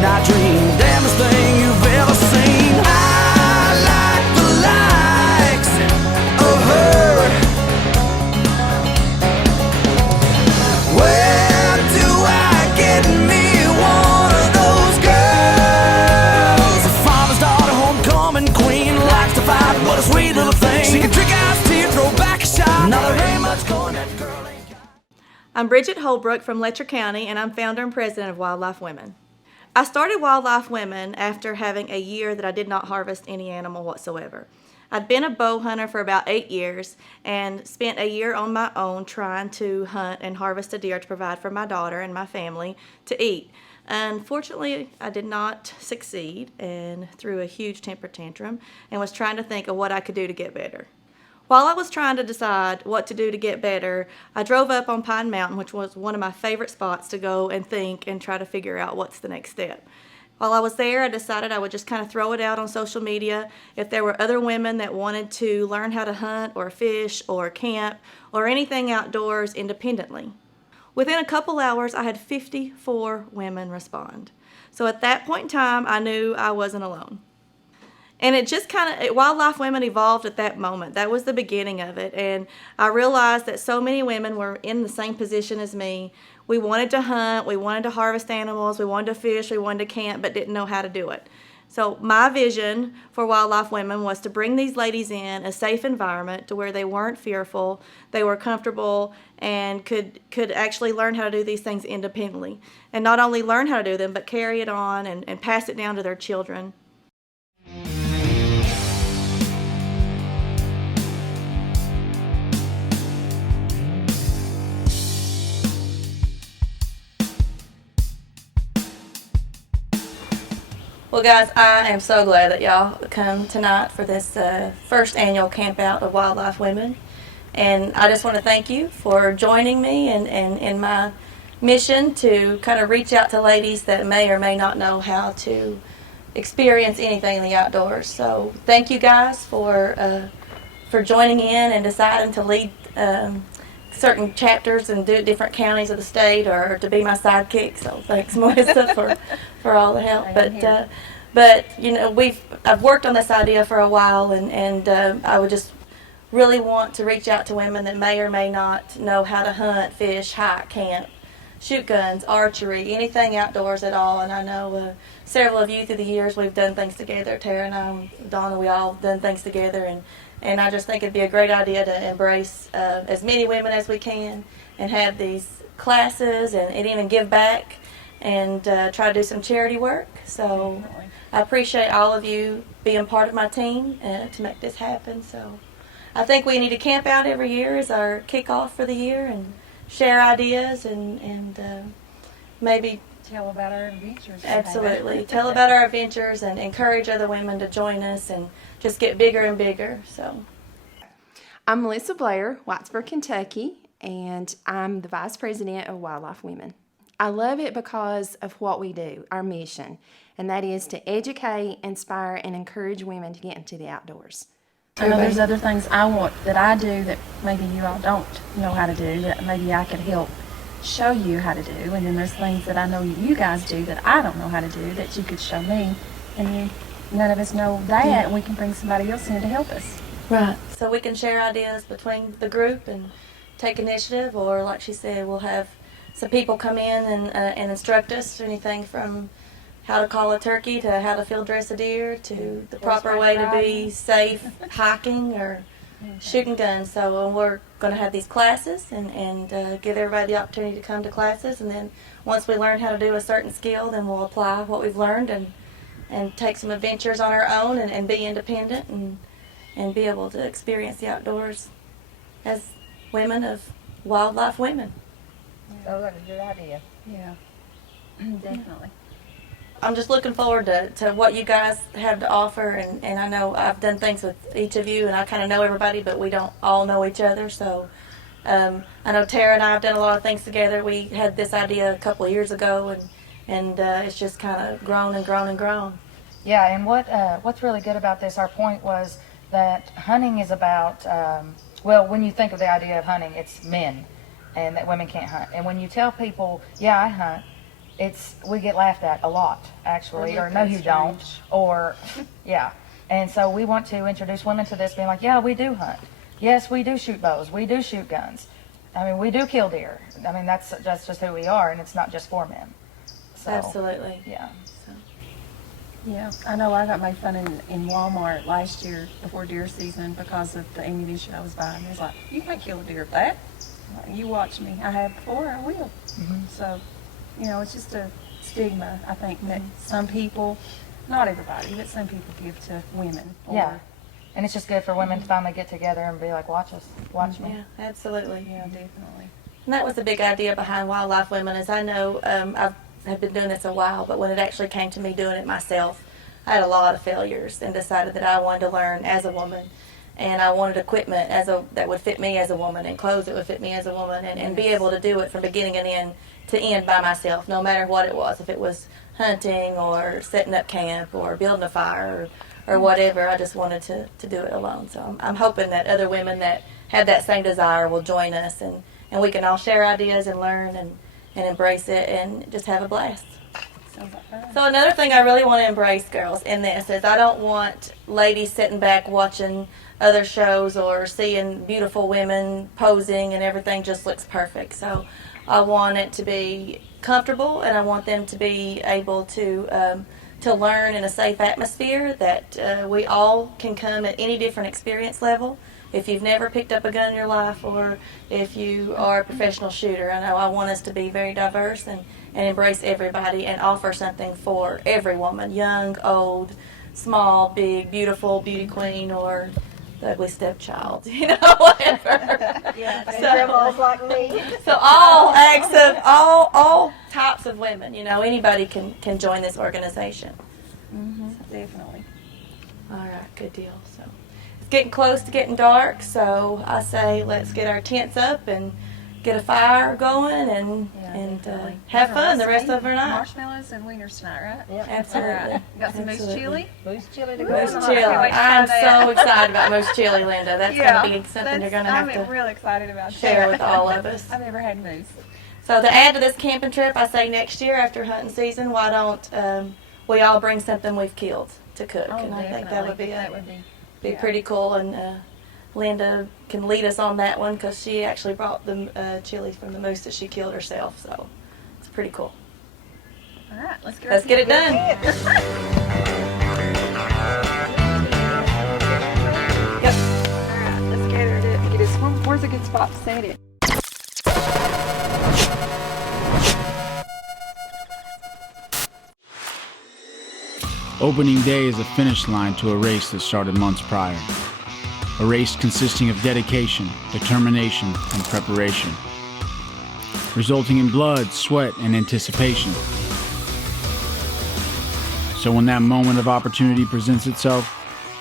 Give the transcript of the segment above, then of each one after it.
midnight dream, damnest thing you've ever seen. I like the likes of her. Where do I get me one of those girls? A farmer's daughter, homecoming queen, likes to fight, but a sweet little thing. She can drink iced tea and throw back a shot. Now there ain't much going, that girl ain't got. I'm Bridgette Holbrook from Letcher County, and I'm founder and president of Wildlife Women. I started Wildlife Women after having a year that I did not harvest any animal whatsoever. I'd been a bow hunter for about 8 years and spent a year on my own trying to hunt and harvest a deer to provide for my daughter and my family to eat. Unfortunately, I did not succeed and threw a huge temper tantrum and was trying to think of what I could do to get better. While I was trying to decide what to do to get better, I drove up on Pine Mountain, which was one of my favorite spots to go and think and try to figure out what's the next step. While I was there, I decided I would just kind of throw it out on social media. If there were other women that wanted to learn how to hunt or fish or camp or anything outdoors independently. Within a couple hours, I had 54 women respond. So at that point in time, I knew I wasn't alone. And it just Wildlife Women evolved at that moment. That was the beginning of it. And I realized that so many women were in the same position as me. We wanted to hunt, we wanted to harvest animals, we wanted to fish, we wanted to camp, but didn't know how to do it. So my vision for Wildlife Women was to bring these ladies in a safe environment to where they weren't fearful, they were comfortable, and could actually learn how to do these things independently. And not only learn how to do them, but carry it on and pass it down to their children. Well, guys, I am so glad that y'all come tonight for this first annual camp out of Wildlife Women. And I just want to thank you for joining me in my mission to kind of reach out to ladies that may or may not know how to experience anything in the outdoors. So thank you guys for joining in and deciding to lead certain chapters and do different counties of the state, or to be my sidekick. So thanks, Melissa, for all the help. But you know, I've worked on this idea for a while, and I would just really want to reach out to women that may or may not know how to hunt, fish, hike, camp, shoot guns, archery, anything outdoors at all. And I know several of you through the years we've done things together. Tara and I, Donna, we all done things together, and I just think it'd be a great idea to embrace as many women as we can and have these classes and even give back and try to do some charity work. So I appreciate all of you being part of my team to make this happen. So I think we need to camp out every year as our kickoff for the year and share ideas and maybe tell about our adventures. Absolutely. Tell about our adventures and encourage other women to join us and just get bigger and bigger. So, I'm Melissa Blair, Whitesburg, Kentucky, and I'm the Vice President of Wildlife Women. I love it because of what we do, our mission, and that is to educate, inspire, and encourage women to get into the outdoors. I know there's other things I want that I do that maybe you all don't know how to do, that maybe I could help show you how to do, and then there's things that I know you guys do that I don't know how to do that you could show me, and none of us know that, and we can bring somebody else in to help us. Right. So we can share ideas between the group and take initiative, or like she said, we'll have some people come in and instruct us, anything from how to call a turkey to how to field dress a deer to the proper way to be safe hiking or shooting guns. So we're going to have these classes and give everybody the opportunity to come to classes, and then once we learn how to do a certain skill, then we'll apply what we've learned and take some adventures on our own and be independent and be able to experience the outdoors as women of Wildlife Women. Oh, that's a good idea. Yeah, definitely. I'm just looking forward to what you guys have to offer, and I know I've done things with each of you, and I kind of know everybody, but we don't all know each other. So I know Tara and I have done a lot of things together. We had this idea a couple of years ago, and it's just kind of grown and grown and grown. Yeah, and what's really good about this, our point was that hunting is about, well, when you think of the idea of hunting, it's men, and that women can't hunt. And when you tell people, yeah, I hunt, we get laughed at a lot, actually, or no, you don't, or, yeah. And so we want to introduce women to this, being like, yeah, we do hunt. Yes, we do shoot bows. We do shoot guns. I mean, we do kill deer. I mean, that's just who we are, and it's not just for men. So, Absolutely. yeah. Yeah, I know I got made fun in Walmart last year before deer season because of the ammunition I was buying. They was like, you can't kill a deer with that. I'm like, you watch me. I have before, I will. So, you know, it's just a stigma, I think, that some people, not everybody, but some people give to women. Yeah. And it's just good for women to finally get together and be like, watch us, watch me. Yeah, absolutely. Yeah, definitely. And that was the big idea behind Wildlife Women. Is I know I've been doing this a while, but when it actually came to me doing it myself, I had a lot of failures and decided that I wanted to learn as a woman. And I wanted equipment that would fit me as a woman, and clothes that would fit me as a woman, and be able to do it from beginning and end to end by myself, no matter what it was. If it was hunting or setting up camp or building a fire or whatever, I just wanted to do it alone. So I'm hoping that other women that have that same desire will join us, and we can all share ideas and learn and embrace it and just have a blast. Sounds like fun. So another thing I really want to embrace, girls, in this is I don't want ladies sitting back watching other shows or seeing beautiful women posing and everything just looks perfect. So I want it to be comfortable, and I want them to be able to learn in a safe atmosphere, that we all can come at any different experience level. If you've never picked up a gun in your life, or if you are a professional shooter, I know I want us to be very diverse and embrace everybody and offer something for every woman, young, old, small, big, beautiful, beauty queen, or the ugly stepchild, whatever. Yeah, and grandmas like me. So all acts of all types of women, anybody can join this organization. Definitely. All right, good deal. So it's getting close to getting dark, so I say let's get our tents up and get a fire going and have fun the rest of our night. Marshmallows and wieners tonight, right? Yeah. Absolutely. All right. Got some moose Absolutely. chili? Moose chili to go. Moose on. chili. wait to I'm try that. so excited about moose chili, Linda. That's going to be something you're going to have I'm to real excited about share that. with all of us. I've never had moose. So to add to this camping trip, I say next year after hunting season, why don't we all bring something we've killed to cook? And I think that would be yeah. pretty cool. And Linda can lead us on that one because she actually brought the chili from the moose that she killed herself. So it's pretty cool. All right, let's Let's get it done. Yep. All right, let's gather it up. Get us. Where's a good spot to set it? Opening day is a finish line to a race that started months prior. A race consisting of dedication, determination, and preparation, resulting in blood, sweat, and anticipation. So when that moment of opportunity presents itself,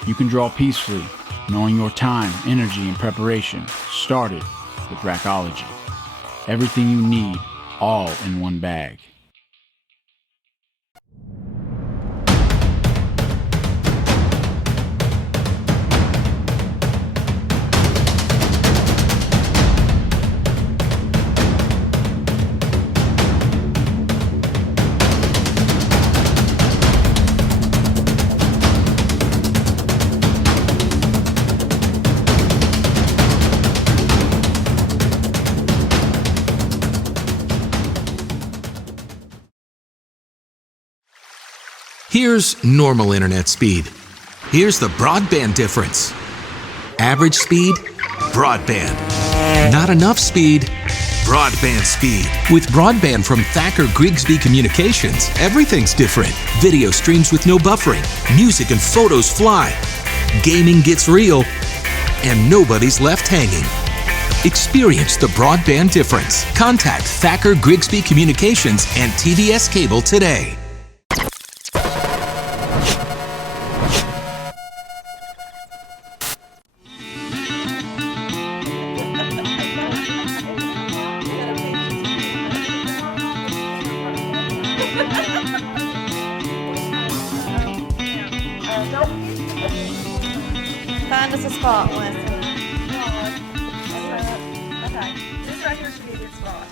you can draw peacefully, knowing your time, energy, and preparation started with Rackology. Everything you need, all in one bag. Here's normal internet speed. Here's the broadband difference. Average speed, broadband. Not enough speed, broadband speed. With broadband from Thacker Grigsby Communications, everything's different. Video streams with no buffering. Music and photos fly. Gaming gets real. And nobody's left hanging. Experience the broadband difference. Contact Thacker Grigsby Communications and TDS Cable today. Find us a spot, Melissa. Okay. This right here should be a good spot.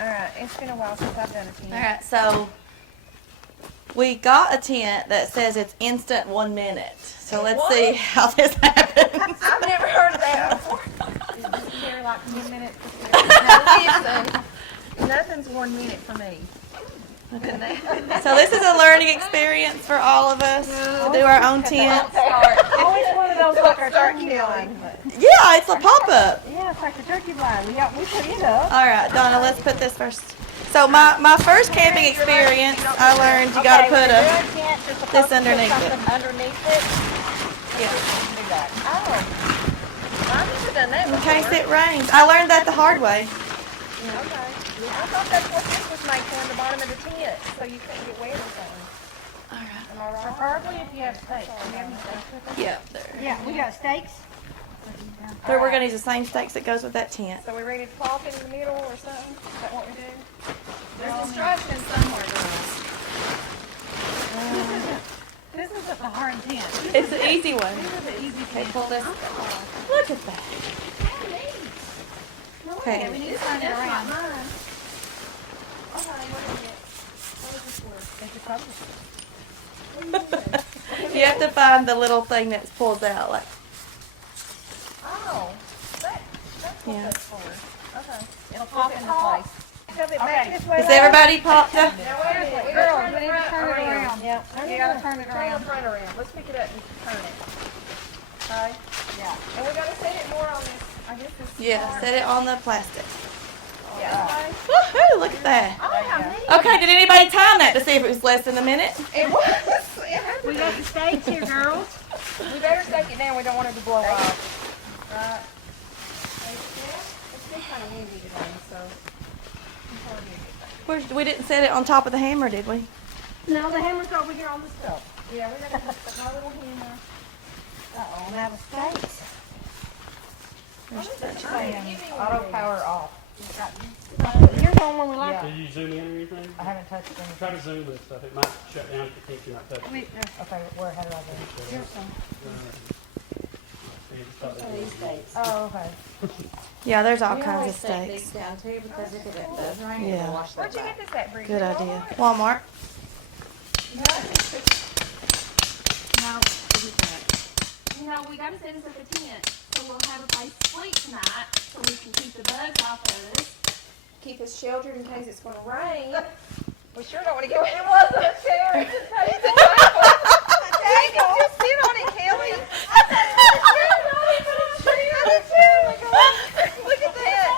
All right, it's been a while since I've done a tent. All right, so we got a tent that says it's instant 1 minute. So let's see how this happens. I've never heard of that before. Is there like 10 minutes? Nothing's 1 minute for me. So this is a learning experience for all of us to do our own tents. Always one of those like our turkey blind. Yeah, it's a pop-up. Yeah, it's like the turkey blind. We put it up. All right, Donna, let's put this first. So my first camping experience, I learned you got to put this underneath it. Underneath it. Yeah. Do that. Oh. I've never done that In before. case it rains. I learned that the hard way. Okay. I thought that's what this was made for in the bottom of the tent, so you couldn't get wet or something. All right. Am I right? Preferably if you have steaks. Do you have any steaks with it? Yeah, there. Yeah, we got steaks. We're going to use the same steaks that goes with that tent. So we ready to plop it in the middle or something? Is that what we do? There's instructions somewhere, girls. This isn't the hard tent. It's the easy one. This is the easy Okay, tent. pull this. Look at that. Okay. We need to turn it around. You have to find the little thing that pulls out. Like, Oh, that's what yeah. that's for. Okay. It'll pop into place. Shove it back this way. Is everybody popped up? Girls, we need to turn it around. Yep. You gotta turn it Turn around. the front around. Let's pick it up and turn it. Okay? Yeah. And we gotta set it more on this, I guess this. Yeah, set it on the plastic. Yeah. Woohoo, look at that. Oh, how neat. Okay, did anybody time that to see if it was less than a minute? It was. It had to We be. got the steaks here, girls. We better stake it down. We don't want it to blow off. Right. It's been kind of windy today, so. We didn't set it on top of the hammer, did we? No, the hammer's over here on the stove. Yeah, we gotta put my little hammer. Uh-oh, now the steaks. Auto power off. Here's the one we like. Yeah. Did you zoom in or anything? I haven't touched anything. Try to zoom and stuff. It might shut down if you think you're not touching. Okay, where, how do I go? Here's some. Oh, okay. Yeah, there's all kinds of steaks. down too because if it does rain, Yeah. it'll wash Where'd that you back. get this at, Bridgette? Good idea. Walmart. You know, we gotta set this up a tent, so we'll have a place to sleep tonight, so we can keep the bugs off of us, keep us sheltered in case it's gonna rain. We sure don't want to go. It wasn't a chair. It's a table. You can just sit on it, Kelly. Look at that.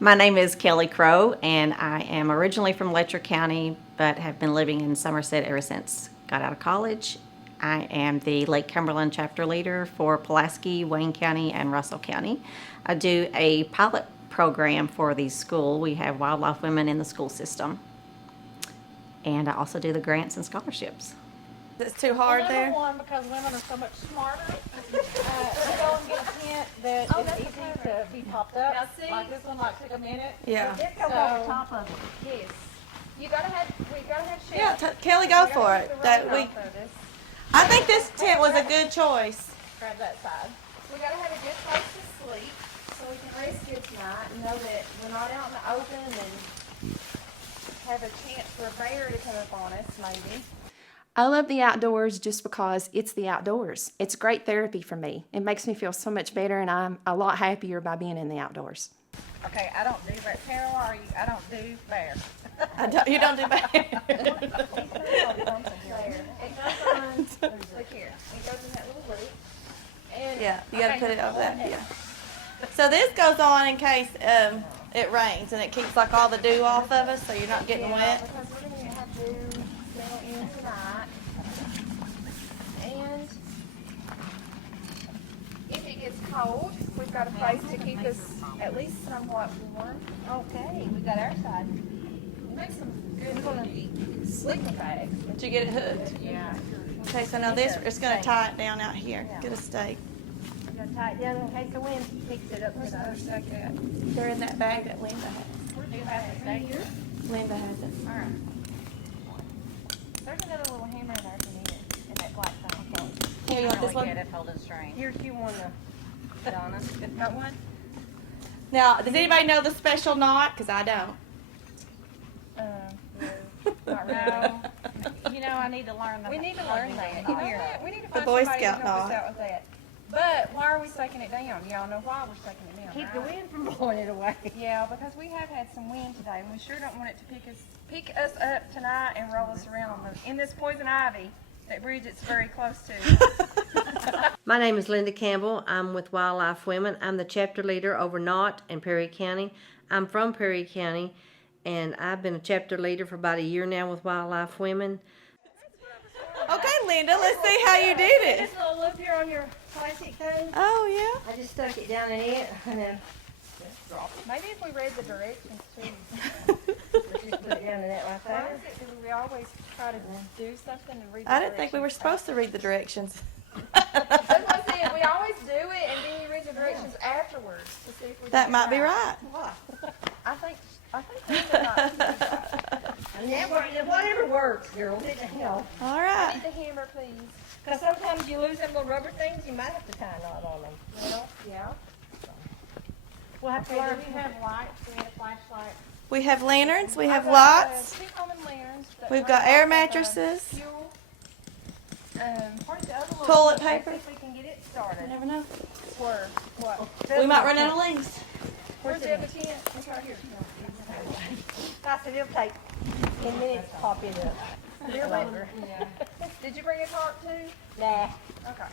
My name is Kelly Crow, and I am originally from Letcher County, but have been living in Somerset ever since got out of college. I am the Lake Cumberland chapter leader for Pulaski, Wayne County, and Russell County. I do a pilot program for the school. We have wildlife women in the school system. And I also do the grants and scholarships. It's too hard Number there. one, because women are so much smarter. We go and get a tent that is easy to be popped up. Now see- Like this one, like took a minute. Yeah. It comes over top of it. Yes. We gotta have Yeah, shelter. Kelly, go for it. I think this tent was a good choice. Grab that side. We gotta have a good place to sleep, so we can rest good tonight and know that we're not out in the open and have a chance for a bear to come up on us, maybe. I love the outdoors just because it's the outdoors. It's great therapy for me. It makes me feel so much better, and I'm a lot happier by being in the outdoors. Okay, I don't do bear. Carol, are you? I don't do bear. You don't do bad. It goes on, look here, it goes in that little loop. And Yeah, you gotta put it over that. Yeah. So this goes on in case it rains, and it keeps like all the dew off of us, so you're not getting wet. because we're gonna have to settle in tonight. And if it gets cold, we've got a place to keep us at least somewhat warm. Okay, we got our side. We make some good sleeping bags. Did you get it hooked? Yeah. Okay, so now this, it's gonna tie it down out here. Get a stake. I'm gonna tie it down in case the wind picks it up. Where's the other stuff at? They're in that bag that Linda has. Do you have to stay here? Linda has it. All right. There's another little hammer in there if you need it, in that black thing. Here, you want this one? Here's you one, Donna. Got one? Now, does anybody know the special knot? Because I don't. Not really. You know, I need to learn that. We need to learn that. You know what? We need to The find Boy somebody Scout who helps us knot. out with that. But why are we taking it down? Y'all know why we're taking it down. Keep the right? wind from blowing it away. Yeah, because we have had some wind today, and we sure don't want it to pick us up tonight and roll us around in this poison ivy that Bridgette's very close to. My name is Linda Campbell. I'm with Wildlife Women. I'm the chapter leader over Knott in Perry County. I'm from Perry County, and I've been a chapter leader for about a year now with Wildlife Women. Okay, Linda, let's see how you did it. This little loop here on your plastic thing. Oh, I just stuck it down in it and then just drop it. Maybe if we read the directions too. Just put it down in it like Why that. is it that we always try to do something and read the I didn't think we were directions? supposed to read the directions. That's what I said. We always do it and then you read the directions afterwards to see if we That get it might be right. I think Linda might. And that whatever works, girl. You know. All I right. need the hammer, please. Because sometimes you lose them little rubber things, you might have to tie a knot on them. Well, yeah. We'll have to Okay, learn. do we have lights? Do we have flashlights? We have lanterns. We have I've got, lights. 2 common lanterns. that We've run got off air of, mattresses. Fuel. Where's the other little Toilet one? Let's paper. see if we can get it started. You never know. Where? What? We might run out of links. Where's the other tent? It's right here. I said it'll take 10 minutes to pop it up. Longer. Did you bring a tarp too? Nah. Okay.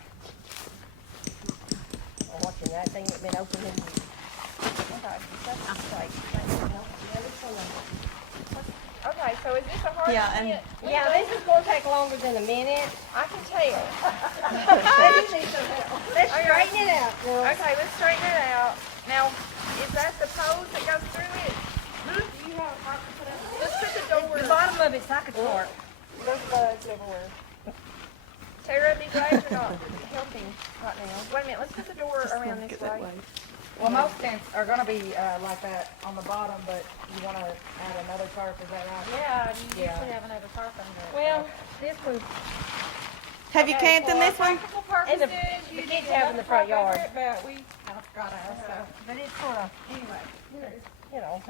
I'm watching that thing that's been open in years. Okay. That's safe. Okay, so is this a hard Yeah, and- tent? Yeah, this is going to take longer than a minute. I can tell. Let's straighten it out, girl. Okay, let's straighten it out. Now, is that the pose that goes through it? Do you have a tarp to put up? Let's put the door. The bottom of it's like a tarp. There's bugs everywhere. Tara, these legs are not helping right now. Wait a minute, let's put the door around this way. Well, most tents are gonna be like that on the bottom, but you wanna add another tarp, is that right? Yeah, you Yeah. usually have another tarp under it. Well, this was. Have you camped in this one? Practical And the- purposes, the you kids need have in the front another yard. tarp under it, but we got ours, so. But it's sort of, Anyway. you know,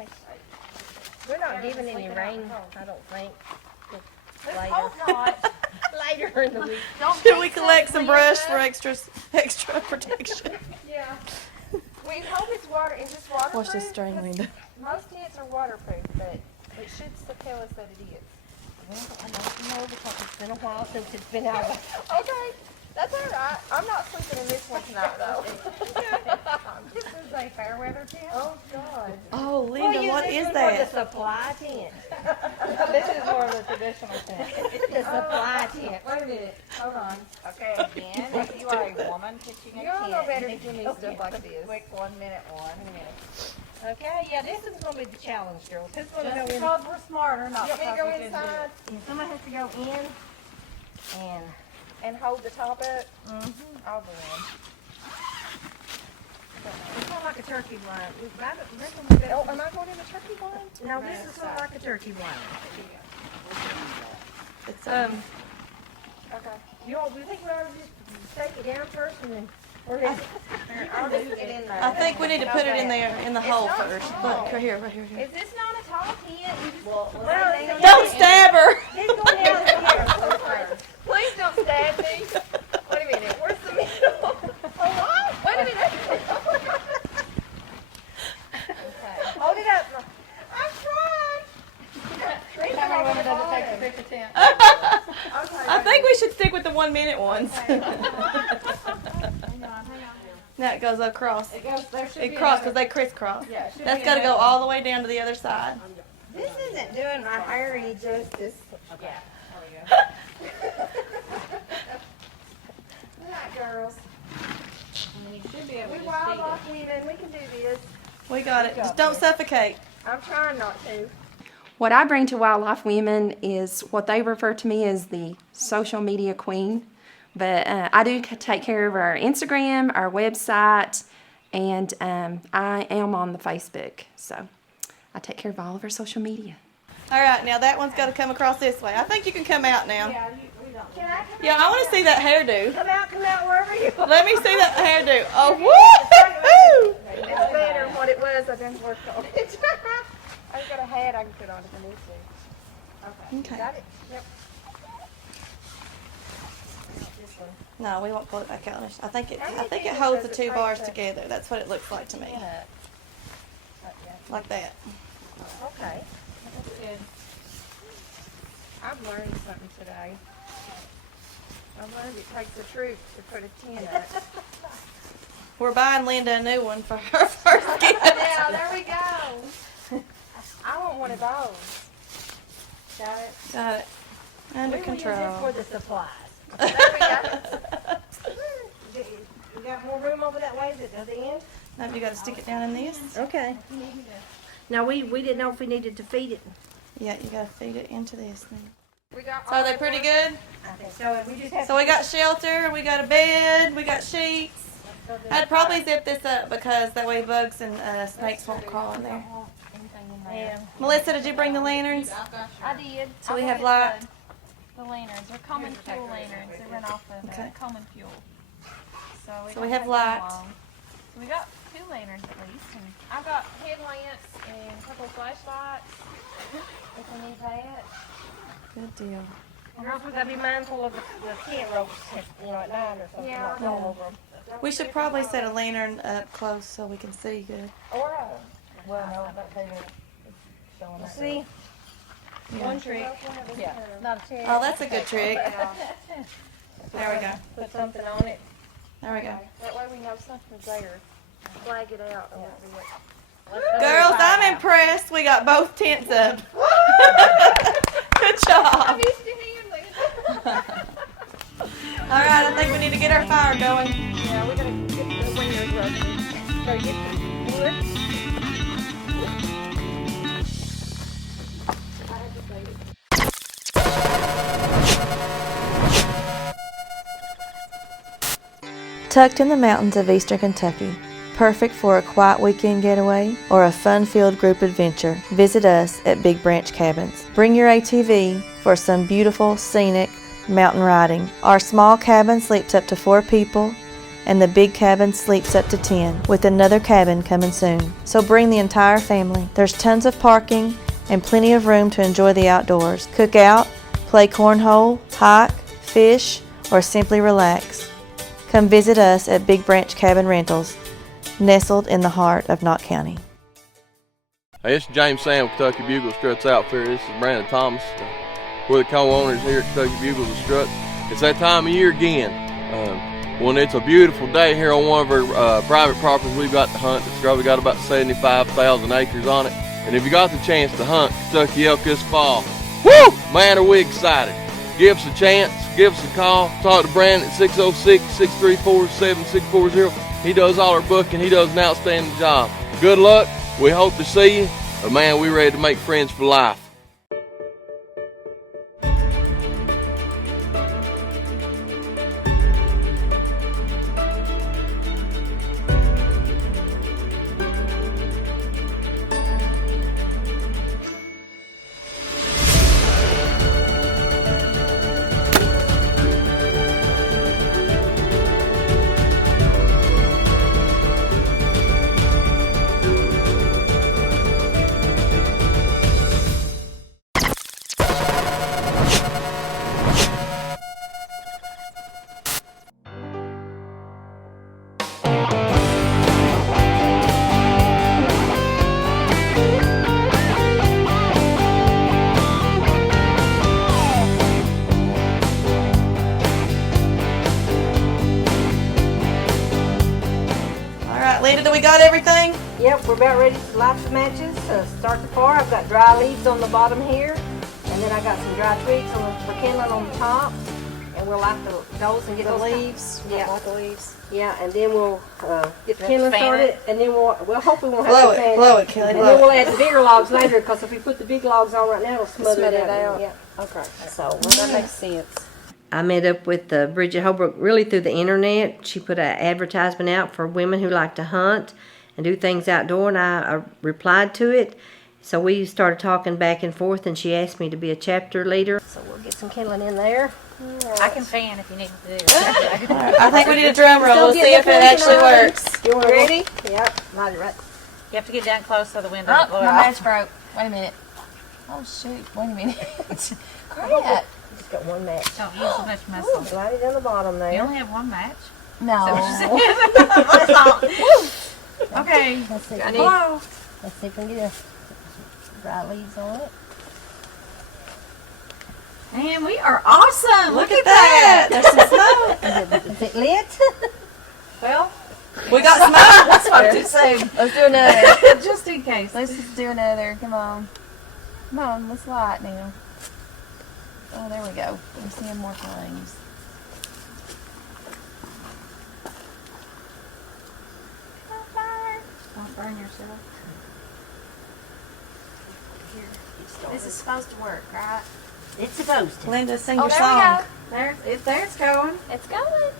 we're not giving any rain, I don't think. Let's Later. hope not. Later in the week. Don't Should fix we us, collect some brush for Linda. extra protection? Yeah. We hope it's waterproof. Watch this string, 'cause Linda. Most tents are waterproof, but it should tell us that it is. Well, I don't know because it's been a while since it's been out. Okay, that's all right. I'm not sleeping in this one tonight, though. This is a fair weather tent. Oh, God. Oh, Linda, We'll what use is this one for that? the supply tent. This is more of a traditional tent. The supply tent. Wait a minute. Hold on. Okay, again, if you are a woman pitching a Y'all tent, know better you than need me to do stuff like this. quick 1 minute one. Okay, yeah, this is gonna be the challenge, girls. Who's gonna go Just in? because we're smarter, not You want me to because go we can do inside it. Yeah, somebody has to go in and and hold the top up? I'll go in. it's sort of like a turkey blind. Oh, am I going in the turkey blind? No, this is sort of like a turkey blind. It's, Okay. You think we ought to just take it down first and then, or is it? I'll just get in there. I think we need to put it in there in the hole not first. small. Look, right here, right here. Is this not a tall tent? You just, Well, Don't stab her. He's going down here. please don't stab me. Wait a minute. Where's the middle? Oh, wait a minute. Hold it up. I'm trying. How many women does it take to fix a tent? I think we should stick with the 1 minute ones. Now it goes across. It goes, there should It be cross because another- they crisscross. Yeah, it should That's be got to go another- all the way down to the other side. This isn't doing my hair any justice. Okay, there we go. Good night, girls. And you should be able We to wildlife women. We can do this. We got it. Just don't suffocate. I'm trying not to. What I bring to Wildlife Women is what they refer to me as the social media queen. But I do take care of our Instagram, our website, and I am on the Facebook. So I take care of all of our social media. All right, now that one's got to come across this way. I think you can come out now. Yeah, we don't. Can I come Yeah, I want to see that hairdo. Come out wherever you are. Let me see that hairdo. Oh, woo! It's better than what it was done worked on it. I've got a hat I can put on if I need to. Okay. Got it? Yep. No, we won't pull it back out. I think it holds the two bars together. That's what it looks like to me. Like that. Okay. That's good. I've learned something today. I've learned it takes a troop to put a 10 up. We're buying Linda a new one for her first gift. Yeah, there we go. I want one of those. Got it? Got it. Under control. For the supplies. There we go. You got more room over that way at the end? Now you got to stick it down in this. Okay. Now, we didn't know if we needed to feed it. Yeah, you got to feed it into this thing. We got So are they pretty good? I think so. We just have So we got shelter, we got a bed, we got sheets. I'd probably zip this up because that way bugs and snakes won't crawl in there. Yeah. Melissa, did you bring the lanterns? I did. So we have light. The lanterns. They're common fuel lanterns. They run off of Okay. common fuel. So So don't we have take light. them long. So we got 2 lanterns at least. And I've got headlamps and a couple flashlights. If we need that. Good deal. And also, we gotta be mindful of the tent ropes, you know, at night or something like that all over them. We should probably set a lantern up close so we can see good. Or well, no, but they were showing that. See? One trick. Yeah. Not a trick. Oh, that's a good trick. There we go. Put something on it. There we go. That way we know something's there. Flag it out. And Girls, I'm impressed. We got both tents up. Good job. All right, I think we need to get our fire going. Yeah, we gotta get the windows running. Gotta get the wood. Tucked in the mountains of eastern Kentucky, perfect for a quiet weekend getaway or a fun-filled group adventure, visit us at Big Branch Cabins. Bring your ATV for some beautiful, scenic mountain riding. Our small cabin sleeps up to 4 people, and the big cabin sleeps up to 10, with another cabin coming soon. So bring the entire family. There's tons of parking and plenty of room to enjoy the outdoors. Cook out, play cornhole, hike, fish, or simply relax. Come visit us at Big Branch Cabin Rentals, nestled in the heart of Knott County. Hey, it's James Sam, Kentucky Bugle Struts Outfitter. This is Brandon Thomas. We're the co-owners here at Kentucky Bugles and Struts. It's that time of year again. When it's a beautiful day here on one of our private properties we've got to hunt. It's probably got about 75,000 acres on it. And if you got the chance to hunt Kentucky elk this fall, woo! Man, are we excited. Give us a chance, give us a call. Talk to Brandon at 606-634-7640. He does all our booking. He does an outstanding job. Good luck. We hope to see you. But man, we're ready to make friends for life. Linda, we got everything? Yep, we're about ready to light the matches. Start the fire. I've got dry leaves on the bottom here, and then I got some dry twigs for kindling on the top. And we'll light those and get The those leaves? Yeah, Like the leaves? yeah, and then we'll get the kindling started, and then we'll hopefully we won't have Blow to it, fan blow it, Kelly, and blow then it. we'll add the bigger logs later, because if we put the big logs on right now, it'll smother it out. Yeah, okay. So that makes sense. I met up with Bridgette Holbrook really through the internet. She put an advertisement out for women who like to hunt and do things outdoor, and I replied to it. So we started talking back and forth, and she asked me to be a chapter leader. So we'll get some kindling in there. I can fan if you need to do it. I think we need a drum roll. We'll see if it actually works. You want ready? Yep. Light it right. You have to get down close so the wind Oh, doesn't blow my it match off. broke. Wait a minute. Oh shoot! Wait a minute. Crap. Just got one match. Don't use so much muscle. Slide it down the bottom there. You only have one match? No. Okay. Let's see. Hello. Let's see if we can get dry leaves on it. Man, we are awesome. Look at that. There's some smoke. Is it lit? Well, We got smoke. That's what I'm saying. Let's do another. just in case. Let's just do another. Come on. Come on. Let's light now. Oh, there we go. I'm seeing more flames. Come on, fire. Don't burn yourself. This is supposed to work, right? It's supposed to. Linda, sing Oh, your there song. There it's going. It's going.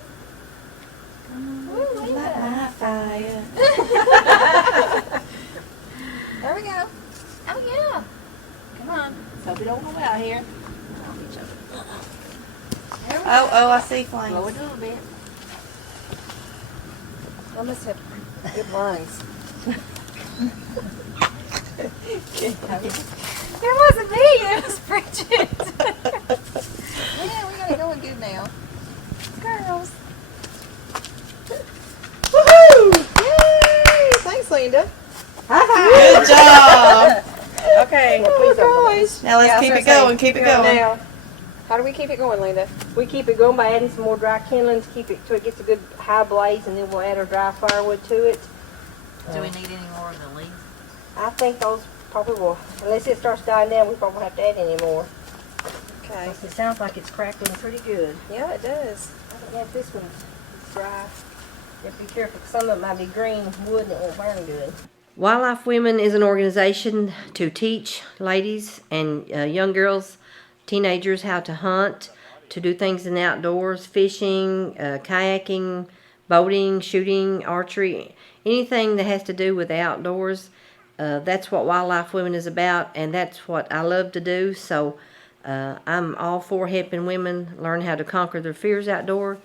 Ooh, Light Linda. my fire. There we go. Oh, yeah. Come on. Hope it don't go out here. Oh, I see Blow flames. it a little bit. I must have good lungs. It wasn't me, it was Bridgette. Yeah, we got it going good now. Girls. Woohoo! Yay! Thanks, Linda. Good job. Okay. Oh, Now let's keep it going. Keep it going. Now, How do we keep it going, Linda? we keep it going by adding some more dry kindling to keep it till it gets a good high blaze, and then we'll add our dry firewood to it. Do we need any more of the leaves? I think those probably will, unless it starts dying down, we probably won't have to add any more. Okay. It sounds like it's crackling pretty good. Yeah, it does. I don't know if this one's dry. You have to be careful, 'cause some of it might be green wood and it won't burn good. Wildlife Women is an organization to teach ladies and young girls, teenagers, how to hunt, to do things in the outdoors, fishing, kayaking, boating, shooting, archery, anything that has to do with the outdoors. That's what Wildlife Women is about, and that's what I love to do. So I'm all for helping women learn how to conquer their fears outdoors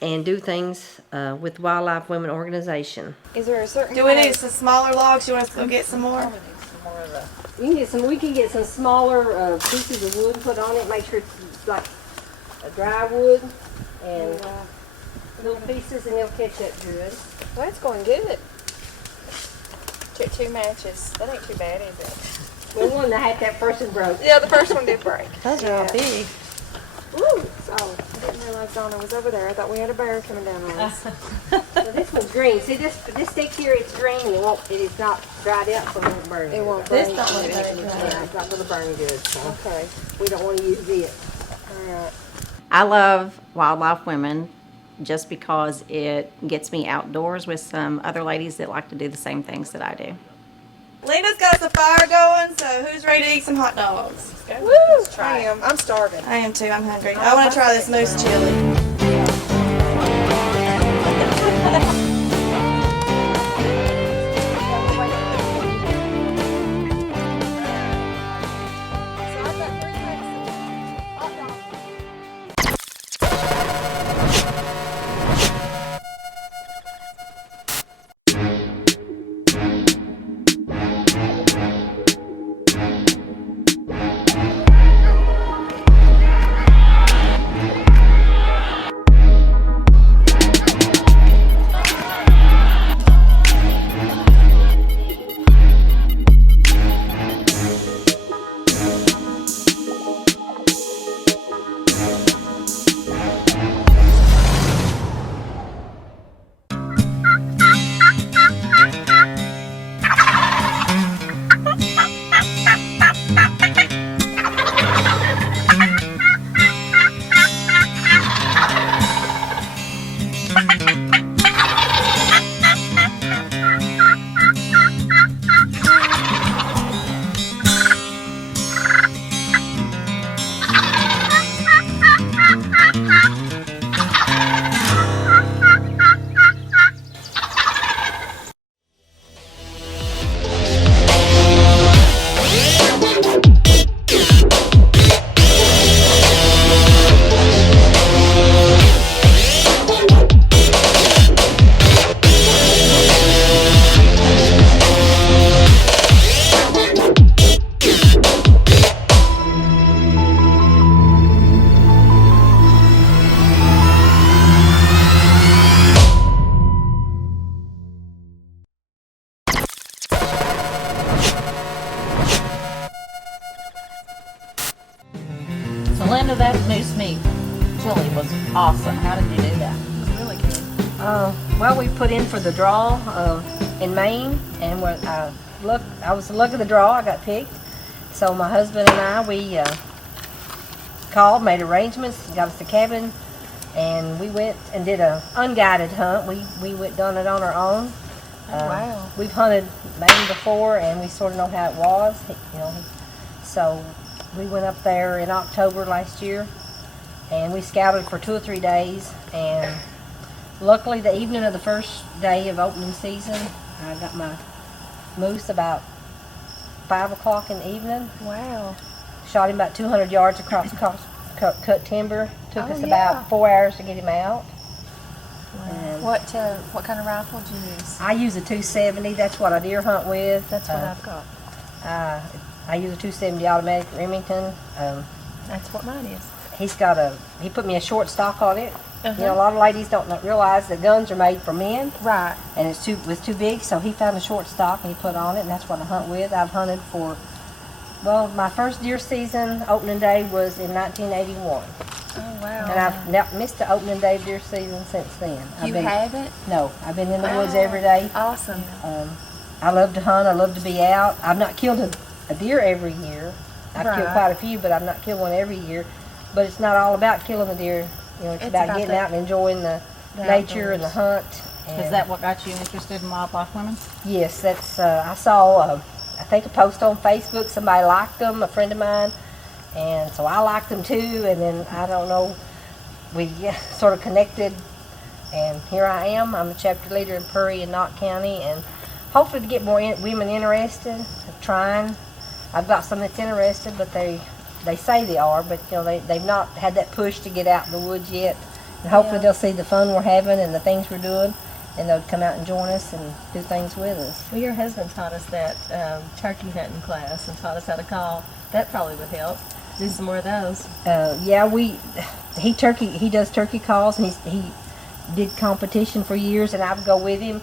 and do things with Wildlife Women organization. Is there a certain Do we need some smaller logs? You want us to go get some more? You can get some. We can get some smaller pieces of wood put on it. Make sure it's like a dry wood and little pieces, and they'll catch that good. Well, it's going good. Took 2 matches. That ain't too bad, is it? The one that first one broke. Yeah, the first one did break. Those are all big. Ooh, so I didn't realize Donna was over there. I thought we had a bear coming down on us. So this one's green. See this stick here? It's green. It is not dried out, so it won't burn. It won't good. burn. This don't look very dry. Yeah, it's not going to burn good. So Okay. we don't want to use it. All right. I love Wildlife Women just because it gets me outdoors with some other ladies that like to do the same things that I do. Linda's got the fire going, so who's ready to eat some hot dogs? Woo! I am. I'm starving. I am too. I'm hungry. I want to try this moose chili. So I've got 3 Mexican hot dogs. introduced me. Julie was awesome. How did you do that? It was really good. Well, we put in for the draw in Maine, and I was the luck of the draw. I got picked. So my husband and I, we called, made arrangements, got us a cabin, and we went and did a unguided hunt. We went done it on our own. Wow. We've hunted Maine before, and we sort of know how it was. So we went up there in October last year, and we scouted for 2 or 3 days, and luckily the evening of the first day of opening season, I got my moose about 5 o'clock in the evening. Wow. Shot him about 200 yards across cut timber. Took us yeah. about 4 hours to get him out. Wow. What kind of rifle did you use? I use a 270. That's what I deer hunt with. That's what I've got. I use a 270 automatic Remington. That's what mine is. He put me a short stock on it. Uh-huh. You know, a lot of ladies don't realize that guns are made for men. Right. And it was too big, so he found a short stock and he put on it, and that's what I hunt with. I've hunted for, well, my first deer season, opening day, was in 1981. Oh, wow. And I've missed the opening day of deer season since then. You haven't? No, I've been in the woods every day. Awesome. I love to hunt. I love to be out. I've not killed a deer every year. I've killed Right. quite a few, but I've not killed one every year. But it's not all about killing the deer. You know, it's about getting out and enjoying the nature and the hunt. Is that what got you interested in Wildlife Women? Yes, that's. I saw, I think, a post on Facebook. Somebody liked them, a friend of mine, and so I liked them too. And then I don't know, we sort of connected, and here I am. I'm a chapter leader in Prairie and Knott County, and hopefully to get more women interested. I'm trying. I've got some that's interested, but they say they are, but you know they've not had that push to get out in the woods yet. And hopefully they'll see the fun we're having and the things we're doing, and they'll come out and join us and do things with us. Well, your husband taught us that turkey hunting class and taught us how to call. That probably would help. Do some more of those. He does turkey calls, and he did competition for years, and I would go with him.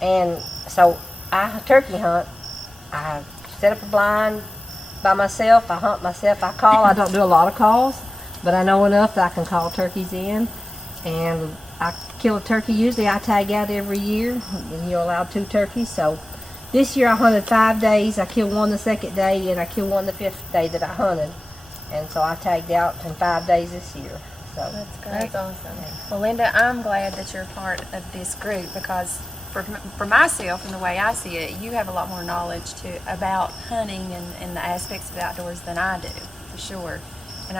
And so I turkey hunt. I set up a blind by myself. I hunt myself. I call. I don't do a lot of calls, but I know enough that I can call turkeys in. And I kill a turkey. Usually I tag out every year, and you're allowed 2 turkeys. So this year I hunted 5 days. I killed one the second day, and I killed one the 5th day that I hunted. And so I tagged out in 5 days this year. So That's great. That's awesome. Well, Linda, I'm glad that you're part of this group because for myself and the way I see it, you have a lot more knowledge about hunting and the aspects of the outdoors than I do, for sure. And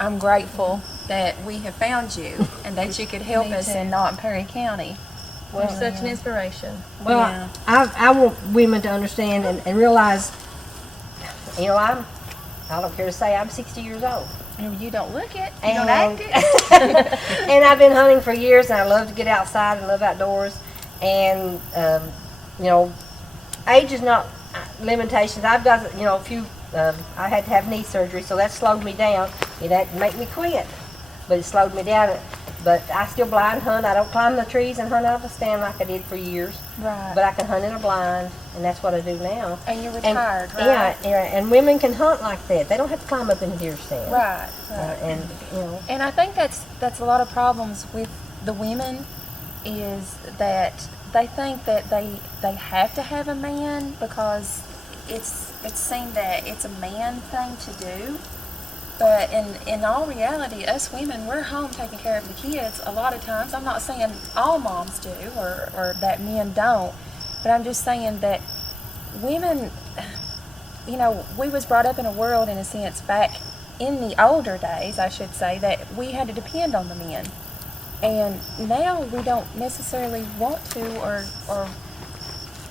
I'm grateful that we have found you and that you could help us in Knott and Perry County. You're such an inspiration. Well, I want women to understand and realize, you know, I don't care to say I'm 60 years old. You don't look it. You don't act it. And I've been hunting for years, and I love to get outside and live outdoors. And, you know, age is not limitations. I've got, you know, a few, I had to have knee surgery, so that slowed me down. It had to make me quit, but it slowed me down. But I still blind hunt. I don't climb the trees and hunt out of a stand like I did for years. Right. But I can hunt in a blind, and that's what I do now. And you're retired, right? Yeah, and women can hunt like that. They don't have to climb up in a deer stand. Right. And, you know. And I think that's a lot of problems with the women is that they think that they have to have a man because it's seen that it's a man thing to do. But in all reality, us women, we're home taking care of the kids a lot of times. I'm not saying all moms do or that men don't, but I'm just saying that women, you know, we was brought up in a world, in a sense, back in the older days, I should say, that we had to depend on the men. And now we don't necessarily want to or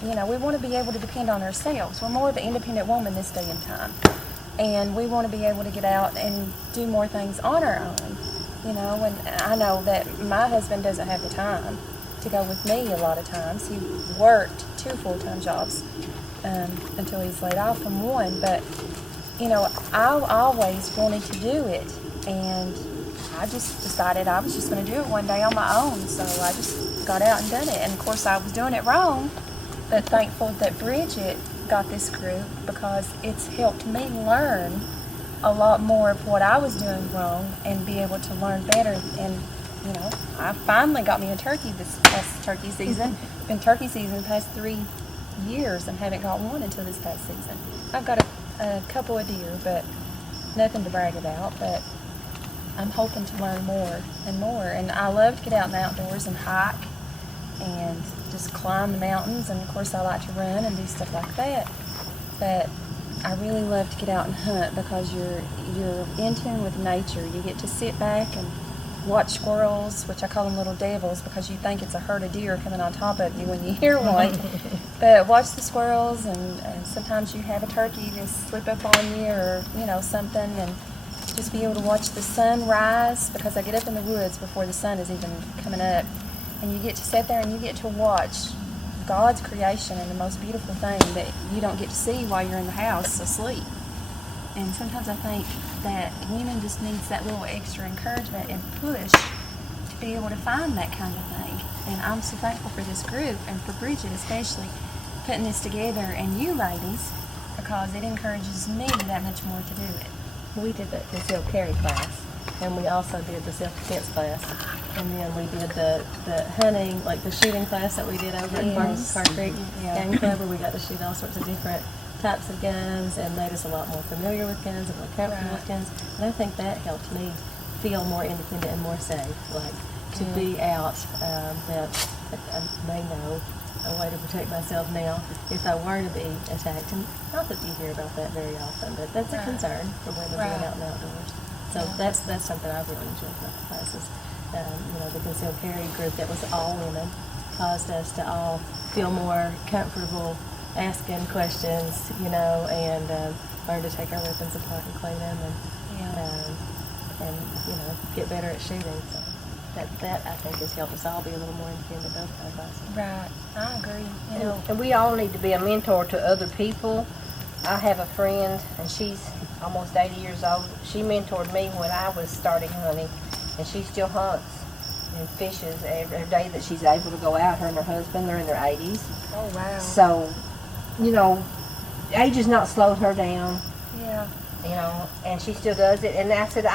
you know, we want to be able to depend on ourselves. We're more of an independent woman this day and time. And we want to be able to get out and do more things on our own, you know. And I know that my husband doesn't have the time to go with me a lot of times. He worked 2 full-time jobs until he's laid off from one. But, you know, I always wanted to do it. And I just decided I was just going to do it one day on my own. So I just got out and done it. And, of course, I was doing it wrong. But thankful that Bridgette got this group because it's helped me learn a lot more of what I was doing wrong and be able to learn better. And you know, I finally got me a turkey this past turkey season. Been turkey season the past 3 years and haven't got one until this past season. I've got a couple of deer, but nothing to brag about. But I'm hoping to learn more and more. And I love to get out in the outdoors and hike and just climb the mountains. And of course, I like to run and do stuff like that. But I really love to get out and hunt because you're in tune with nature. You get to sit back and watch squirrels, which I call them little devils because you think it's a herd of deer coming on top of you when you hear one. But watch the squirrels, and sometimes you have a turkey just slip up on you or, you know, something, and just be able to watch the sun rise because I get up in the woods before the sun is even coming up. And you get to sit there and you get to watch God's creation and the most beautiful thing that you don't get to see while you're in the house asleep. And sometimes I think that women just needs that little extra encouragement and push to be able to find that kind of thing. And I'm so thankful for this group and for Bridgette especially putting this together, and you ladies, because it encourages me that much more to do it. We did the concealed carry class, and we also did the self-defense class, and then we did the hunting, like the shooting class that we did over at Car Creek Game Club, where we got to shoot all sorts of different types of guns and made us a lot more familiar with guns and more comfortable with guns. And I think that helped me feel more independent and more safe, like to be out, that I may know a way to protect myself now if I were to be attacked. And not that you hear about that very often, but that's a concern for women being out in the outdoors. So that's something I've really enjoyed about the classes. You know, the concealed carry group that was all women caused us to all feel more comfortable asking questions, you know, and learn to take our weapons apart and clean them, and you know, get better at shooting. So that I think has helped us all be a little more independent of those kind of classes. Right, I agree. You know, And we all need to be a mentor to other people. I have a friend, and she's almost 80 years old. She mentored me when I was starting hunting, and she still hunts and fishes every day that she's able to go out. Her and her husband, they're in their 80s. oh wow. So, you know, age has not slowed her down. Yeah. You know, and she still does it. And I said,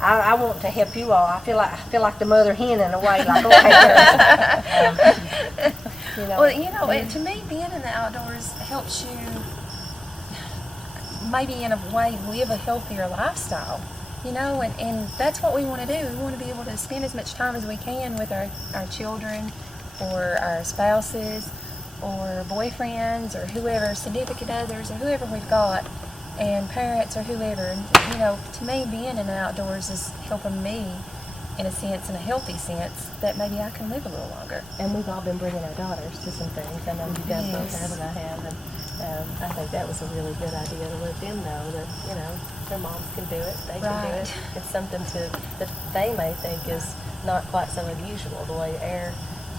I want to help you all. I feel like the mother hen in a way, like okay. You know. Well, you know, to me, being in the outdoors helps you maybe in a way live a healthier lifestyle. You know, and that's what we want to do. We want to be able to spend as much time as we can with our children or our spouses or boyfriends or whoever, significant others or whoever we've got, and parents or whoever. And, you know, to me, being in the outdoors is helping me in a sense, in a healthy sense, that maybe I can live a little longer. And we've all been bringing our daughters to some things. I know you guys both have, and I have, and I think that was a really good idea to let them know that, you know, their moms can do it, they can do it. It's something that they may think is not quite so unusual, the way our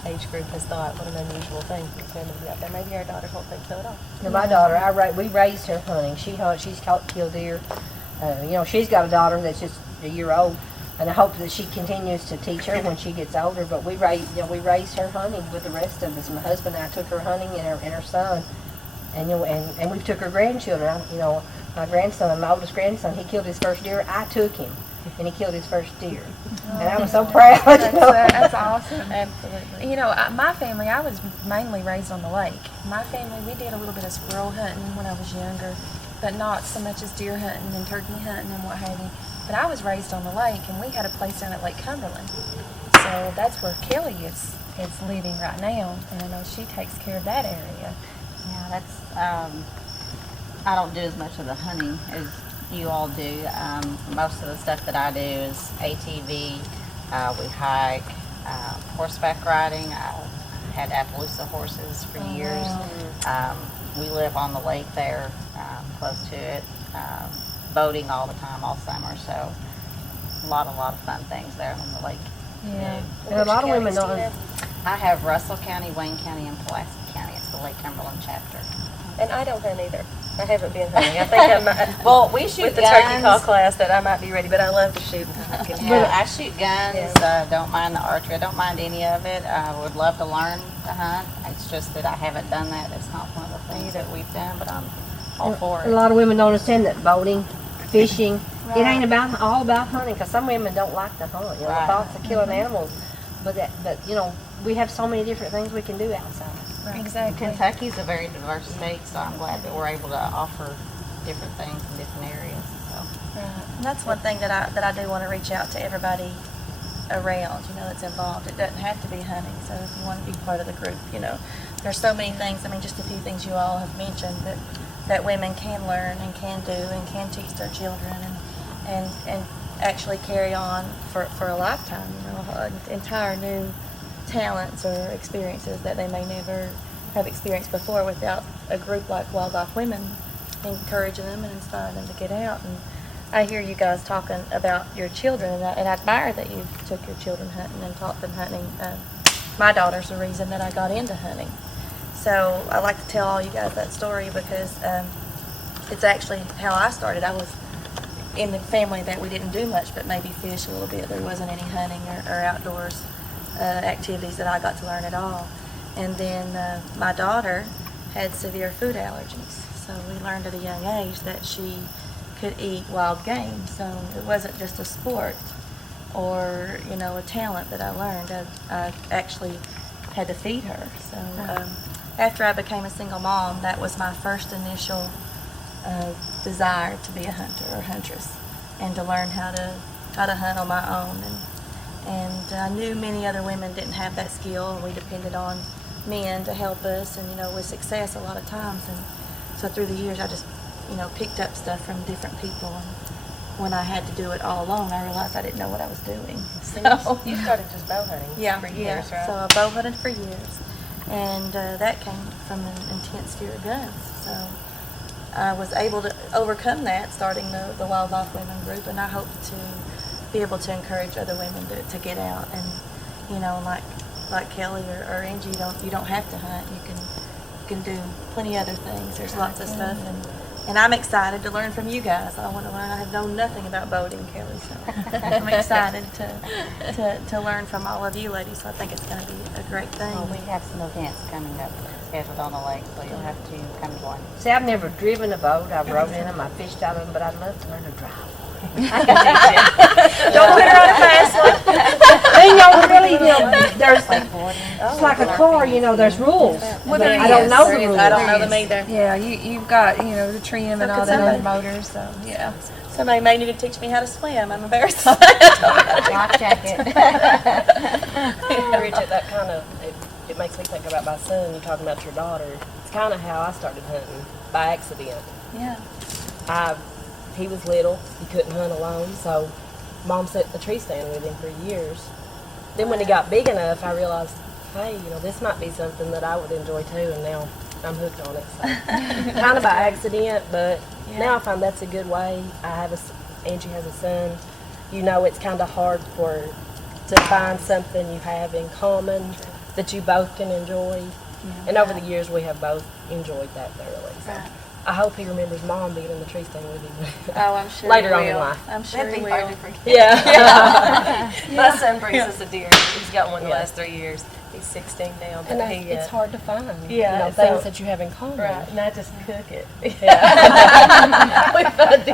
age group has thought what an unusual thing for women to be out there. Maybe our daughters won't think so at all. Now, my daughter, we raised her hunting. She hunts, she's caught killed deer. You know, she's got a daughter that's just a year old, and I hope that she continues to teach her when she gets older. But we raised her hunting with the rest of us. My husband and I took her hunting, and her son, and you know, and we took her grandchildren. You know, my grandson, my oldest grandson, he killed his first deer. I took him, and he killed his first deer, and I was so proud. That's awesome. Absolutely. You know, my family, I was mainly raised on the lake. My family, we did a little bit of squirrel hunting when I was younger, but not so much as deer hunting and turkey hunting and what have you. But I was raised on the lake, and we had a place down at Lake Cumberland. So that's where Kelly is living right now, and I know she takes care of that area. Yeah, that's, I don't do as much of the hunting as you all do. Most of the stuff that I do is ATV, we hike, horseback riding. I had Appaloosa horses for years. Wow. We live on the lake there, close to it. Boating all the time, all summer, so a lot of fun things there on the lake. Yeah. And a lot of women don't. I have Russell County, Wayne County, and Pulaski County. It's the Lake Cumberland chapter. And I don't hunt either. I haven't been hunting. I think I might. Well, we shoot with the guns. turkey call class that I might be ready, but I love to shoot and hunt. Yeah, I shoot guns. Don't mind the archery. I don't mind any of it. I would love to learn to hunt. It's just that I haven't done that. It's not one of the things that we've done, but I'm all for it. A lot of women don't understand that boating fishing. It ain't all about hunting, because some women don't like to hunt. You know, the thoughts of killing animals, but you know, we have so many different things we can do outside. Exactly. Kentucky's a very diverse state, so I'm glad that we're able to offer different things in different areas. So. And that's one thing that I do want to reach out to everybody around, you know, that's involved. It doesn't have to be hunting, so if you want to be part of the group, you know, there's so many things. I mean, just a few things you all have mentioned that women can learn and can do and can teach their children and actually carry on for a lifetime, you know, entire new talents or experiences that they may never have experienced before without a group like Wildlife Women encouraging them and inspiring them to get out. And I hear you guys talking about your children, and I admire that you took your children hunting and taught them hunting. My daughter's the reason that I got into hunting. So I like to tell all you guys that story because it's actually how I started. I was in the family that we didn't do much but maybe fish a little bit. There wasn't any hunting or outdoors activities that I got to learn at all. And then my daughter had severe food allergies. So we learned at a young age that she could eat wild game. So it wasn't just a sport or, you know, a talent that I learned. I actually had to feed her. So after I became a single mom, that was my first initial desire to be a hunter or huntress and to learn how to hunt on my own. And I knew many other women didn't have that skill, and we depended on men to help us, and, you know, with success a lot of times. And so through the years, I just, you know, picked up stuff from different people. And when I had to do it all alone, I realized I didn't know what I was doing. So you started just bow hunting for years, right? So I bow hunted for years, and that came from an intense fear of guns. So I was able to overcome that, starting the Wildlife Women group, and I hope to be able to encourage other women to get out. And, you know, like Kelly or Angie, you don't have to hunt. You can do plenty of other things. There's lots of stuff, and I'm excited to learn from you guys. I want to learn. I have known nothing about boating, Kelly, so I'm excited to learn from all of you ladies. So I think it's going to be a great thing. Well, we have some events coming up scheduled on the lake, so you'll have to come join. See, I've never driven a boat. I've rowed in them, I fished out of them, but I'd love to learn to drive. Don't put her on a fast one. You know, really, you know, there's it's like a car. You know, there's rules. Well, I don't know the rules. I don't know them either. Yeah, you've got, you know, the trim and all the other motors, so yeah. Somebody may need to teach me how to swim. I'm embarrassed. Life jacket. Bridgette, that kind of, it makes me think about my son. You're talking about your daughter. It's kind of how I started hunting, by accident. Yeah. He was little, he couldn't hunt alone, so Mom set the tree stand with him for years. Then when he got big enough, I realized, hey, you know, this might be something that I would enjoy too, and now I'm hooked on it. So kind of by accident, but now I find that's a good way. Angie has a son. You know, it's kind of hard to find something you have in common that you both can enjoy. And over the years, we have both enjoyed that thoroughly. So. I hope he remembers Mom being in the tree stand with him. Oh, I'm sure later he on will. in life. I'm sure he will. Yeah. My son brings us a deer. He's got one the last 3 years. He's 16 now, but it's hard to find. Yeah, you know, things that you have in common. Right, and I just cook it. Yeah. We found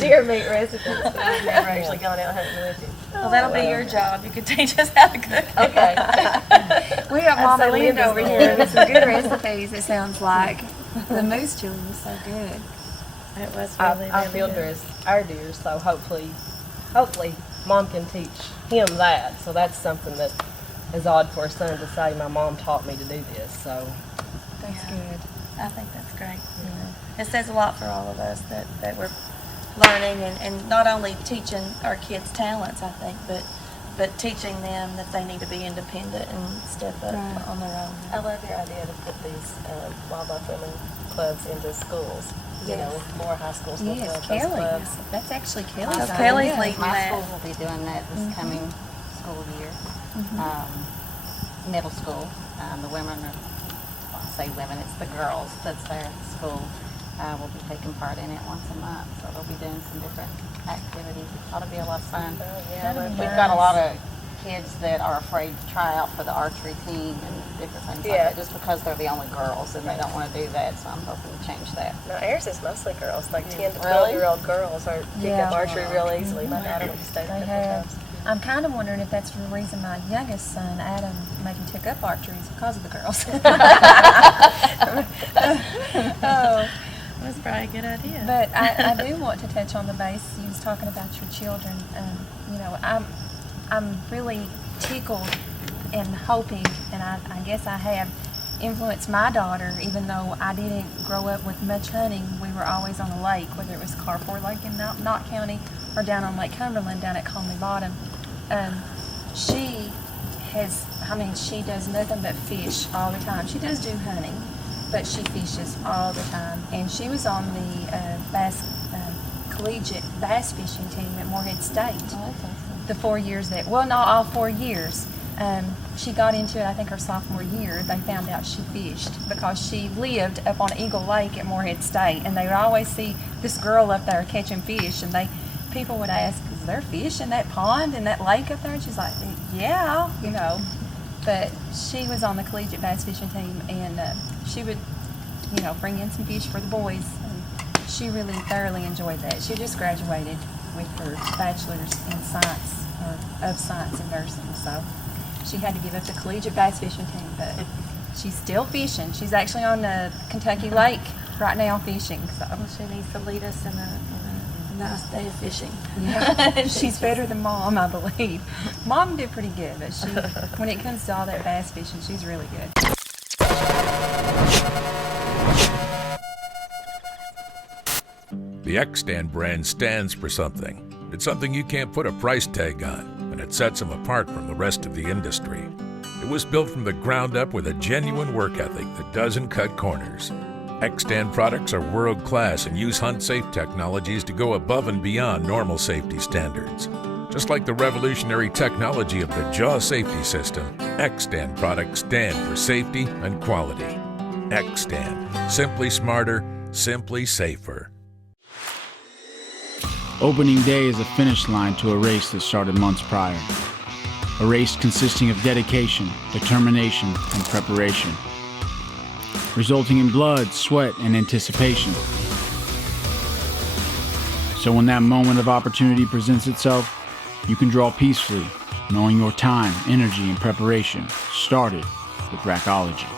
deer meat recipes. But I've never actually gone out hunting with him. Well, that'll be your job. You could teach us how to cook. Okay. We got Mama Linda over here with some good recipes, it sounds like. The moose chili was so good. It was really, I feel there's our deer, so hopefully Mom can teach him that. So that's something that is odd for a son to say, my mom taught me to do this. So that's good. I think that's great. Yeah. It says a lot for all of us that we're learning and not only teaching our kids talents, I think, but teaching them that they need to be independent and step up on their own. I love your idea to put these Wildlife Women clubs into schools. You know, more high schools will have those clubs. That's actually Kelly's idea. Kelly's leading My that. school will be doing that this coming school year. Middle school. The women are, well, I say women, it's the girls that's there at the school. Will be taking part in it once a month. So they'll be doing some different activities. It ought to be a lot of fun. We've got a lot of kids that are afraid to try out for the archery team and different things like that, just because they're the only girls and they don't want to do that. So I'm hoping to change that. No, ours is mostly girls. Like 10 to Really? 12-year-old girls are picking up archery real easily. My daughter went to state a couple times. I'm kind of wondering if that's the reason my youngest son, Adam, maybe took up archery is because of the girls. Oh. That's probably a good idea. But I do want to touch on the base. You was talking about your children. You know, I'm really tickled and hoping, and I guess I have influenced my daughter, even though I didn't grow up with much hunting. We were always on a lake, whether it was Carport Lake in Knott County or down on Lake Cumberland down at Conley Bottom. She does nothing but fish all the time. She does do hunting, but she fishes all the time. And she was on the collegiate bass fishing team at Morehead State. Oh, that's awesome. The 4 years not all 4 years. She got into it, I think, her sophomore year. They found out she fished because she lived up on Eagle Lake at Morehead State, and they would always see this girl up there catching fish, and people would ask, is there fish in that pond, in that lake up there? And she's like, yeah, you know. But she was on the collegiate bass fishing team, and she would, you know, bring in some fish for the boys. And she really thoroughly enjoyed that. She just graduated with her bachelor's in science, or of science and nursing, so she had to give up the collegiate bass fishing team, but she's still fishing. She's actually on the Kentucky Lake right now fishing. So She needs to lead us in a nice day of fishing. yeah, she's better than Mom, I believe. Mom did pretty good, but when it comes to all that bass fishing, she's really good. The X-Stand brand stands for something. It's something you can't put a price tag on, and it sets them apart from the rest of the industry. It was built from the ground up with a genuine work ethic that doesn't cut corners. X-Stand products are world-class and use hunt-safe technologies to go above and beyond normal safety standards. Just like the revolutionary technology of the Jaw safety system, X-Stand products stand for safety and quality. X-Stand. Simply smarter, simply safer. Opening day is a finish line to a race that started months prior. A race consisting of dedication, determination, and preparation, resulting in blood, sweat, and anticipation. So when that moment of opportunity presents itself, you can draw peacefully, knowing your time, energy, and preparation started with Rackology.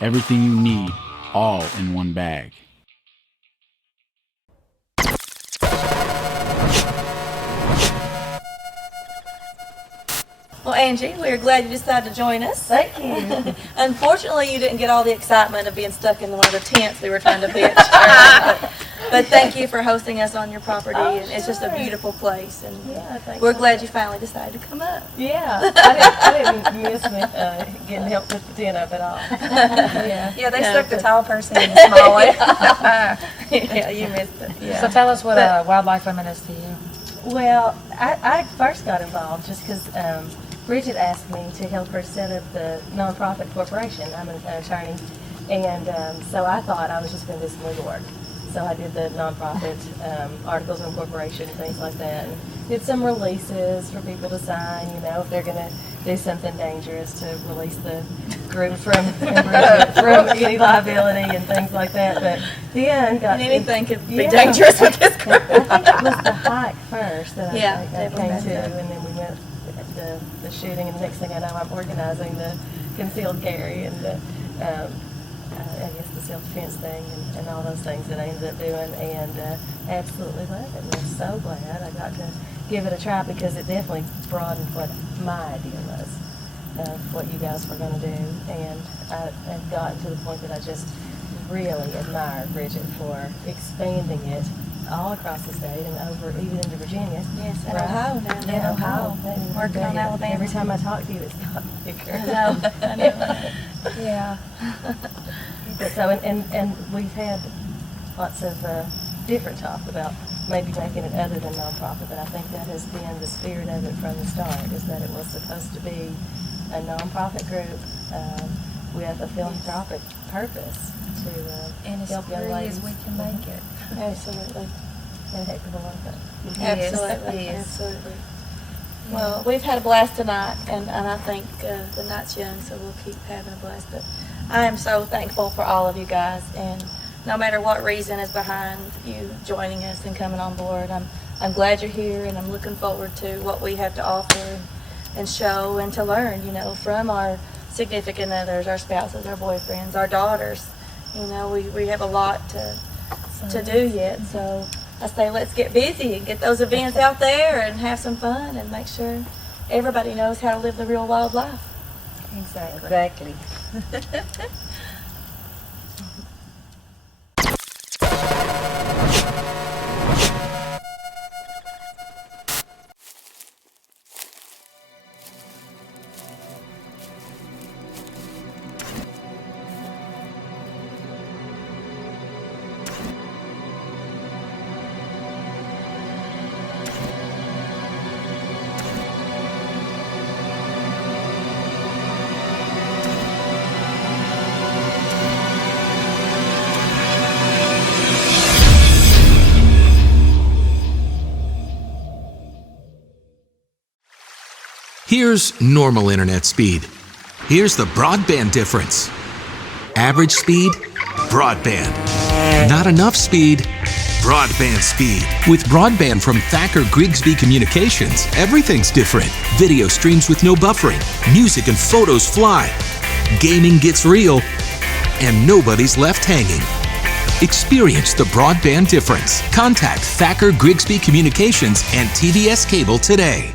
Everything you need, all in one bag. Well, Angie, we're glad you decided to join us. Thank you. Unfortunately, you didn't get all the excitement of being stuck in one of the tents we were trying to pitch. But thank you for hosting us on your property. And it's just a beautiful place. And we're glad you finally decided to come up. Yeah, I didn't miss getting help put the tent up at all. Yeah, they stuck the tall person in the small one. Yeah, you missed it. Yeah. So tell us what Wildlife Women is to you. Well, I first got involved just because Bridgette asked me to help her set up the nonprofit corporation. I'm an attorney, and so I thought I was just going to do some legal work. So I did the nonprofit articles of incorporation, things like that, and did some releases for people to sign, you know, if they're going to do something dangerous, to release the group from any liability and things like that. But then anything could be dangerous with this group. I think it was the hike first that I came to, and and then we went the shooting, and the next thing I know, I'm organizing the concealed carry and the I guess the self-defense thing and all those things that I ended up doing, and absolutely love it. And I'm so glad I got to give it a try, because it definitely broadened what my idea was of what you guys were going to do. And I've gotten to the point that I just really admire Bridgette for expanding it all across the state and over even into Virginia. Yes, and Ohio now. Yeah, Ohio. Working on Alabama. Every time I talk to you, it's gotten bigger. I know. Yeah. But so, and we've had lots of different talk about maybe making it other than nonprofit, but I think that has been the spirit of it from the start, is that it was supposed to be a nonprofit group with a philanthropic purpose to and as help young free ladies. as we can make it. Absolutely. And a heck of a lot of fun. Absolutely. Yes. Absolutely. Well, we've had a blast tonight, and I think the night's young, so we'll keep having a blast. But I am so thankful for all of you guys, and no matter what reason is behind you joining us and coming on board, I'm glad you're here, and I'm looking forward to what we have to offer and show and to learn, you know, from our significant others, our spouses, our boyfriends, our daughters. You know, we have a lot to do yet, so I say let's get busy and get those events out there and have some fun and make sure everybody knows how to live the real wild life. Exactly. Here's normal internet speed. Here's the broadband difference. Average speed, broadband. Not enough speed, broadband speed. With broadband from Thacker Grigsby Communications, everything's different. Video streams with no buffering. Music and photos fly. Gaming gets real. And nobody's left hanging. Experience the broadband difference. Contact Thacker Grigsby Communications and TBS Cable today.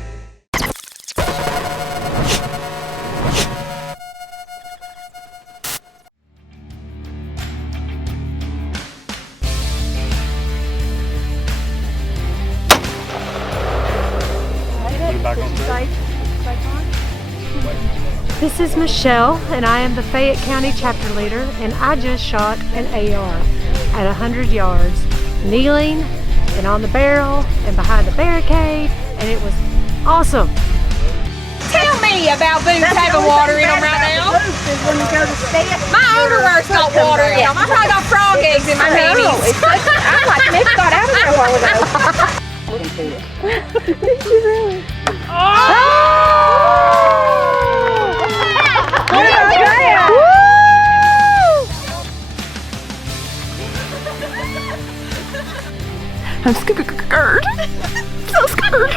This is Michelle, and I am the Fayette County chapter leader, and I just shot an AR at 100 yards, kneeling and on the barrel and behind the barricade, and it was awesome. Tell me about boots having water in them right now. My underwear's got water in them. I probably got frog eggs in my panties. I'm like, never got out of there a while ago. Look into it. Did you really? I'm scared. So scared.